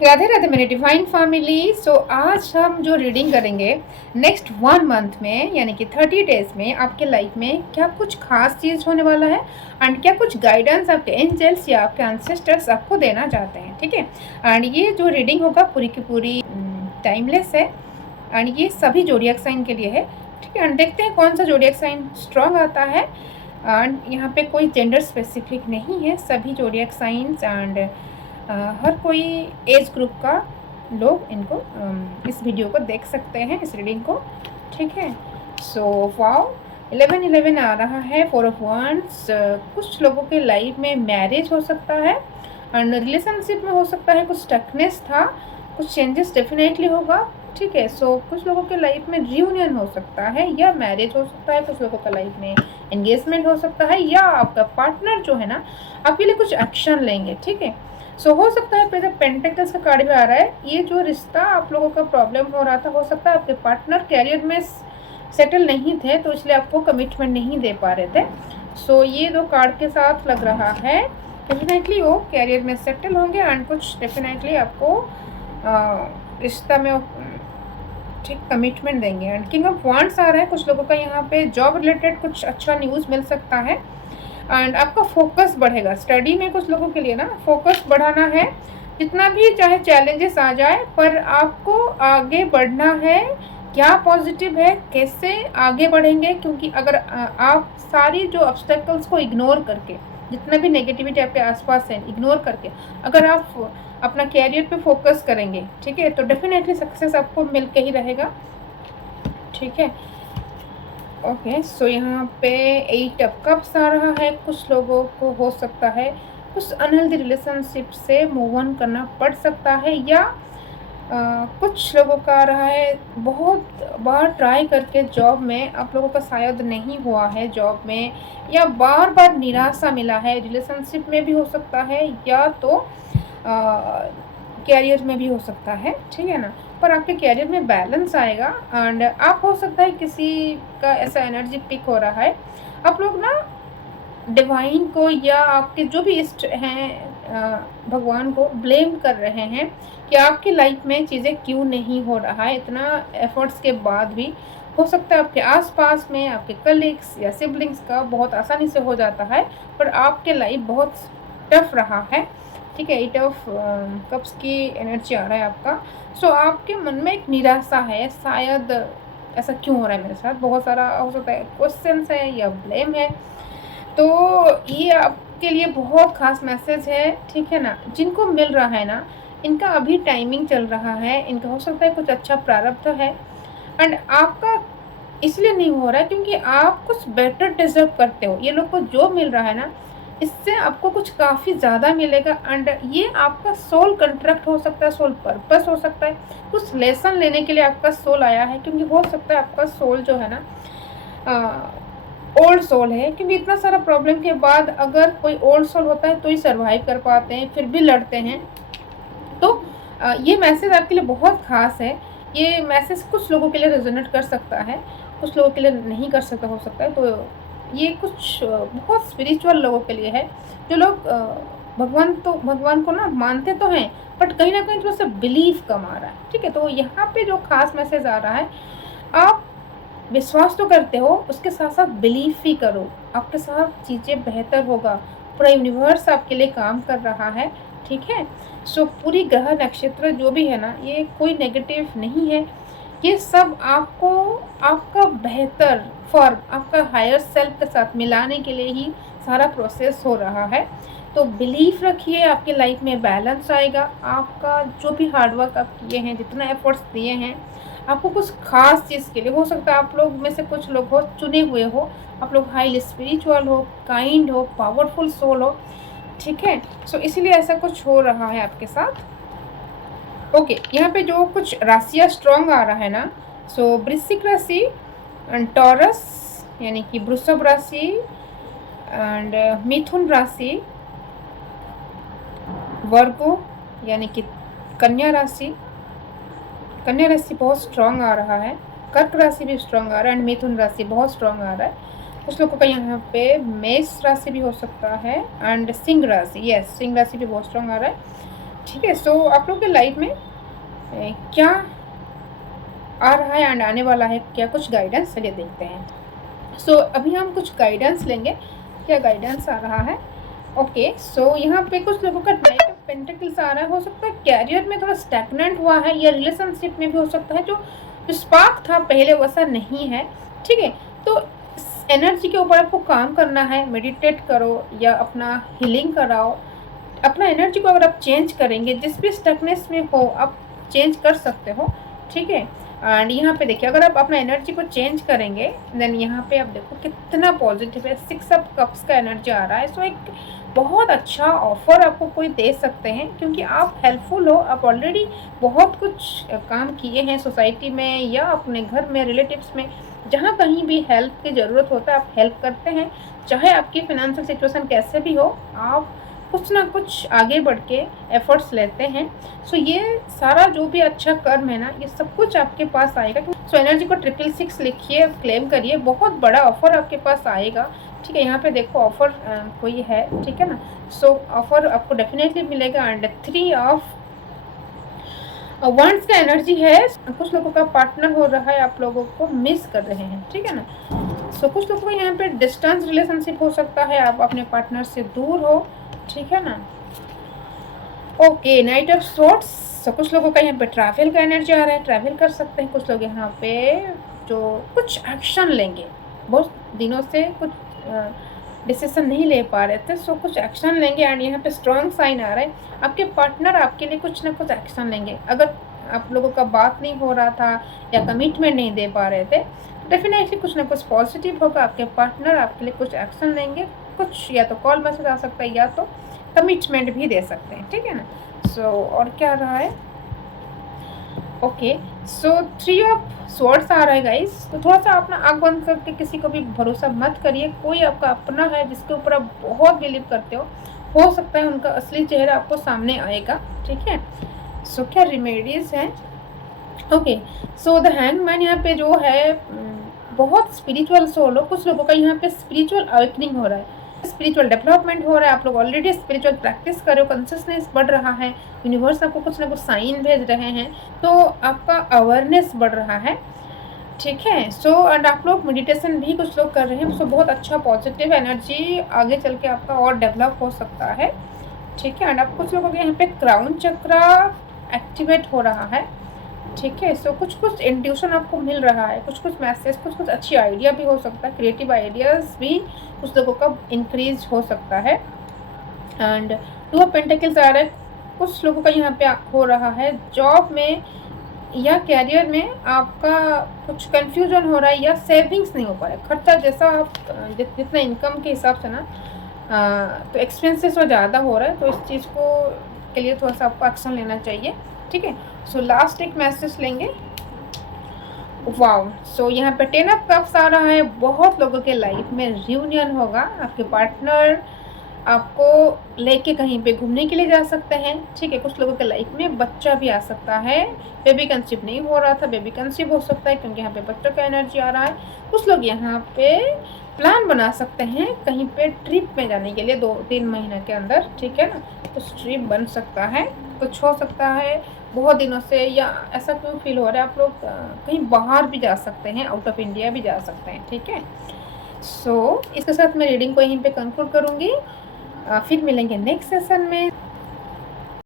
राधे राधे मेरी divine family. सो आज हम जो रीडिंग करेंगे नेक्स्ट 1 मंथ में यानी कि 30 डेज में आपके लाइफ में क्या कुछ खास चीज़ होने वाला है एंड क्या कुछ गाइडेंस आपके एंजल्स या आपके एंसेस्टर्स आपको देना चाहते हैं। ठीक है, एंड ये जो रीडिंग होगा पूरी की पूरी टाइमलेस है एंड ये सभी जोडियक साइन के लिए है। ठीक है, एंड देखते हैं कौन सा जोडियक साइन स्ट्रॉन्ग आता है। एंड यहाँ पे कोई जेंडर स्पेसिफिक नहीं है, सभी जोडियक साइंस एंड हर कोई एज ग्रुप का लोग इनको इस वीडियो को देख सकते हैं, इस रीडिंग को। ठीक है, सो वाओ 1111 आ रहा है, 4 ऑफ वंड्स। कुछ लोगों के लाइफ में मैरिज हो सकता है एंड रिलेशनशिप में हो सकता है कुछ स्टकनेस था, कुछ चेंजेस डेफिनेटली होगा। ठीक है, सो कुछ लोगों के लाइफ में रियूनियन हो सकता है या मैरिज हो सकता है, कुछ लोगों का लाइफ में एंगेजमेंट हो सकता है या आपका पार्टनर जो है ना आपके लिए कुछ एक्शन लेंगे। ठीक है, सो हो सकता है फिर पेंटिकल्स का कार्ड भी आ रहा है, ये जो रिश्ता आप लोगों का प्रॉब्लम हो रहा था, हो सकता है आपके पार्टनर कैरियर में सेटल नहीं थे तो इसलिए आपको कमिटमेंट नहीं दे पा रहे थे। सो ये दो कार्ड के साथ लग रहा है डेफिनेटली वो कैरियर में सेटल होंगे एंड कुछ डेफिनेटली आपको रिश्ता में ठीक कमिटमेंट देंगे। एंड किंग ऑफ वांड्स आ रहा है, कुछ लोगों का यहाँ पे जॉब रिलेटेड कुछ अच्छा न्यूज़ मिल सकता है एंड आपका फोकस बढ़ेगा स्टडी में। कुछ लोगों के लिए ना फोकस बढ़ाना है, जितना भी चाहे चैलेंजेस आ जाए पर आपको आगे बढ़ना है। क्या पॉजिटिव है, कैसे आगे बढ़ेंगे, क्योंकि अगर आप सारी जो ऑब्स्टेकल्स को इग्नोर करके, जितना भी नेगेटिविटी आपके आसपास है इग्नोर करके अगर आप अपना कैरियर पे फोकस करेंगे, ठीक है, तो डेफिनेटली सक्सेस आपको मिल के ही रहेगा। ठीक है, ओके, सो यहाँ पे 8 ऑफ कप्स आ रहा है, कुछ लोगों को हो सकता है कुछ अनहेल्दी रिलेशनशिप से मूव ऑन करना पड़ सकता है या कुछ लोगों का आ रहा है बहुत बार ट्राई करके जॉब में आप लोगों का शायद नहीं हुआ है जॉब में, या बार बार निराशा मिला है। रिलेशनशिप में भी हो सकता है या तो कैरियर में भी हो सकता है। ठीक है ना, पर आपके कैरियर में बैलेंस आएगा एंड आप हो सकता है किसी का ऐसा एनर्जी पिक हो रहा है, आप लोग ना डिवाइन को या आपके जो भी इष्ट हैं भगवान को ब्लेम कर रहे हैं कि आपकी लाइफ में चीज़ें क्यों नहीं हो रहा है इतना एफर्ट्स के बाद भी। हो सकता है आपके आसपास में आपके कलीग्स या सिबलिंग्स का बहुत आसानी से हो जाता है पर आपके लाइफ बहुत टफ रहा है। ठीक है, 8 ऑफ कप्स की एनर्जी आ रहा है आपका। सो आपके मन में एक निराशा है, शायद ऐसा क्यों हो रहा है मेरे साथ, बहुत सारा हो सकता है क्वेश्चंस है या ब्लेम है। तो ये आपके लिए बहुत ख़ास मैसेज है। ठीक है ना, जिनको मिल रहा है ना इनका अभी टाइमिंग चल रहा है, इनका हो सकता है कुछ अच्छा प्रारब्ध है एंड आपका इसलिए नहीं हो रहा है क्योंकि आप कुछ बेटर डिजर्व करते हो। ये लोग को जो मिल रहा है ना इससे आपको कुछ काफ़ी ज़्यादा मिलेगा एंड ये आपका सोल कंट्रैक्ट हो सकता है, सोल पर्पस हो सकता है, कुछ लेसन लेने के लिए आपका सोल आया है। क्योंकि हो सकता है आपका सोल जो है ना ओल्ड सोल है, क्योंकि इतना सारा प्रॉब्लम के बाद अगर कोई ओल्ड सोल होता है तो ही सर्वाइव कर पाते हैं, फिर भी लड़ते हैं। तो ये मैसेज आपके लिए बहुत ख़ास है। ये मैसेज कुछ लोगों के लिए रेजोनेट कर सकता है, कुछ लोगों के लिए नहीं कर सकता हो सकता है। तो ये कुछ बहुत स्पिरिचुअल लोगों के लिए है, जो लोग भगवान को ना मानते तो हैं बट कहीं ना कहीं थोड़ा सा बिलीव कम आ रहा है। ठीक है, तो यहाँ पे जो खास मैसेज आ रहा है, आप विश्वास तो करते हो उसके साथ साथ बिलीव भी करो, आपके साथ चीज़ें बेहतर होगा, पूरा यूनिवर्स आपके लिए काम कर रहा है। ठीक है, सो पूरी ग्रह नक्षत्र जो भी है ना ये कोई नेगेटिव नहीं है, ये सब आपको आपका बेहतर फॉर्म आपका हायर सेल्फ के साथ मिलाने के लिए ही सारा प्रोसेस हो रहा है। तो बिलीफ रखिए, आपके लाइफ में बैलेंस आएगा। आपका जो भी हार्डवर्क आप किए हैं, जितना एफर्ट्स दिए हैं, आपको कुछ खास चीज़ के लिए हो सकता है आप लोग में से कुछ लोग हो चुने हुए हो, आप लोग हाईली स्पिरिचुअल हो, काइंड हो, पावरफुल सोल हो। ठीक है, सो इसीलिए ऐसा कुछ हो रहा है आपके साथ। ओके, यहाँ पे जो कुछ राशियाँ स्ट्रॉन्ग आ रहा है ना, सो वृश्चिक राशि एंड टॉरस यानी कि वृषभ राशि एंड मिथुन राशि, वर्गो यानी कि कन्या राशि, कन्या राशि बहुत स्ट्रॉन्ग आ रहा है, कर्क राशि भी स्ट्रॉन्ग आ रहा है एंड मिथुन राशि बहुत स्ट्रॉन्ग आ रहा है। कुछ लोगों का यहाँ पे मेष राशि भी हो सकता है एंड सिंह राशि, यस सिंह राशि भी बहुत स्ट्रॉन्ग आ रहा है। ठीक है। सो आप लोग के लाइफ में क्या आ रहा है एंड आने वाला है, क्या कुछ गाइडेंस, चलिए देखते हैं। सो अभी हम कुछ गाइडेंस लेंगे, क्या गाइडेंस आ रहा है। ओके, सो यहाँ पे कुछ लोगों का नाइट ऑफ पेंटिकल्स आ रहा है। हो सकता है कैरियर में थोड़ा स्टैग्नेंट हुआ है, या रिलेशनशिप में भी हो सकता है जो स्पार्क था पहले वैसा नहीं है। ठीक है, तो एनर्जी के ऊपर आपको काम करना है, मेडिटेट करो या अपना हीलिंग कराओ। अपना एनर्जी को अगर आप चेंज करेंगे, जिस भी स्टकनेस में हो आप चेंज कर सकते हो। ठीक है, एंड यहाँ पे देखिए अगर आप अपना एनर्जी को चेंज करेंगे देन यहाँ पे आप देखो कितना पॉजिटिव है। 6 ऑफ कप्स का एनर्जी आ रहा है। सो एक बहुत अच्छा ऑफर आपको कोई दे सकते हैं, क्योंकि आप हेल्पफुल हो, आप ऑलरेडी बहुत कुछ काम किए हैं सोसाइटी में या अपने घर में, रिलेटिव्स में, जहाँ कहीं भी हेल्प की ज़रूरत होता है आप हेल्प करते हैं। चाहे आपकी फिनेंशियल सिचुएशन कैसे भी हो, आप कुछ ना कुछ आगे बढ़ के एफर्ट्स लेते हैं। सो ये सारा जो भी अच्छा कर्म है ना, ये सब कुछ आपके पास आएगा। सो एनर्जी को 666 लिखिए, क्लेम करिए, बहुत बड़ा ऑफर आपके पास आएगा। ठीक है, यहाँ पे देखो ऑफर कोई है, ठीक है ना। सो ऑफर आपको डेफिनेटली मिलेगा। एंड 3 ऑफ वंस का एनर्जी है। कुछ लोगों का पार्टनर हो रहा है, आप लोगों को मिस कर रहे हैं, ठीक है ना। सो कुछ लोगों का यहाँ पे डिस्टेंस रिलेशनशिप हो सकता है, आप अपने पार्टनर से दूर हो, ठीक है ना। Okay, night of sorts. So कुछ लोगों का यहाँ पे ट्रैवल का एनर्जी आ रहा है, ट्रैवल कर सकते हैं। कुछ लोग यहाँ पे जो कुछ एक्शन लेंगे, बहुत दिनों से कुछ डिसीजन नहीं ले पा रहे थे, सो कुछ एक्शन लेंगे। एंड यहाँ पे स्ट्रॉन्ग साइन आ रहा है, आपके पार्टनर आपके लिए कुछ ना कुछ एक्शन लेंगे। अगर आप लोगों का बात नहीं हो रहा था या कमिटमेंट नहीं दे पा रहे थे, डेफिनेटली कुछ ना कुछ पॉजिटिव होगा। आपके पार्टनर आपके लिए कुछ एक्शन लेंगे, कुछ या तो कॉल मैसेज आ सकता है या तो कमिटमेंट भी दे सकते हैं, ठीक है ना। सो और क्या रहा है। ओके, सो 3 ऑफ स्वॉर्ड्स आ रहा है गाइस। तो थोड़ा सा अपना आँख बंद करके किसी को भी भरोसा मत करिए। कोई आपका अपना है जिसके ऊपर आप बहुत बिलीव करते हो सकता है उनका असली चेहरा आपको सामने आएगा, ठीक है। सो क्या रेमेडीज हैं। ओके, सो द हैंगमैन यहाँ पे जो है बहुत स्पिरिचुअल सोल हो। कुछ लोगों का यहाँ पे स्पिरिचुअल अवेकनिंग हो रहा है, स्पिरिचुअल डेवलपमेंट हो रहा है। आप लोग ऑलरेडी स्पिरिचुअल प्रैक्टिस कर रहे हो, कंसिस्टेंस बढ़ रहा है, यूनिवर्स आपको कुछ ना कुछ साइन भेज रहे हैं, तो आपका अवेयरनेस बढ़ रहा है, ठीक है। सो एंड आप लोग मेडिटेशन भी कुछ लोग कर रहे हैं। सो बहुत अच्छा पॉजिटिव एनर्जी आगे चल के आपका और डेवलप हो सकता है, ठीक है। एंड आप कुछ लोगों के यहाँ पे क्राउन चक्रा एक्टिवेट हो रहा है, ठीक है। सो कुछ कुछ इंट्यूशन आपको मिल रहा है, कुछ कुछ मैसेज, कुछ कुछ अच्छी आइडिया भी हो सकता है, क्रिएटिव आइडियाज़ भी कुछ लोगों का इंक्रीज हो सकता है। एंड 2 ऑफ पेंटिकल्स आ रहा है। कुछ लोगों का यहाँ पे हो रहा है जॉब में या कैरियर में आपका कुछ कंफ्यूजन हो रहा है, या सेविंग्स नहीं हो पा रहा है। खर्चा जैसा आप जितना इनकम के हिसाब से ना तो एक्सपेंसेस वो ज़्यादा हो रहा है, तो इस चीज़ को के लिए थोड़ा सा आपको एक्शन लेना चाहिए, ठीक है। सो लास्ट एक मैसेज लेंगे। वाव, सो यहाँ पे 10 ऑफ कप्स आ रहा है। बहुत लोगों के लाइफ में रियूनियन होगा, आपके पार्टनर आपको लेके कहीं पे घूमने के लिए जा सकते हैं, ठीक है। कुछ लोगों के लाइफ में बच्चा भी आ सकता है, बेबी कंसीव नहीं हो रहा था, बेबी कंसीव हो सकता है, क्योंकि यहाँ पे बच्चों का एनर्जी आ रहा है। कुछ लोग यहाँ पे प्लान बना सकते हैं कहीं पे ट्रिप में जाने के लिए 2-3 महीने के अंदर, ठीक है ना। कुछ ट्रिप बन सकता है, कुछ हो सकता है बहुत दिनों से, या ऐसा क्यों फील हो रहा है आप लोग कहीं बाहर भी जा सकते हैं, आउट ऑफ इंडिया भी जा सकते हैं, ठीक है। सो इसके साथ मैं रीडिंग को यहीं पे कंक्लूड करूँगी। फिर मिलेंगे नेक्स्ट सेशन में।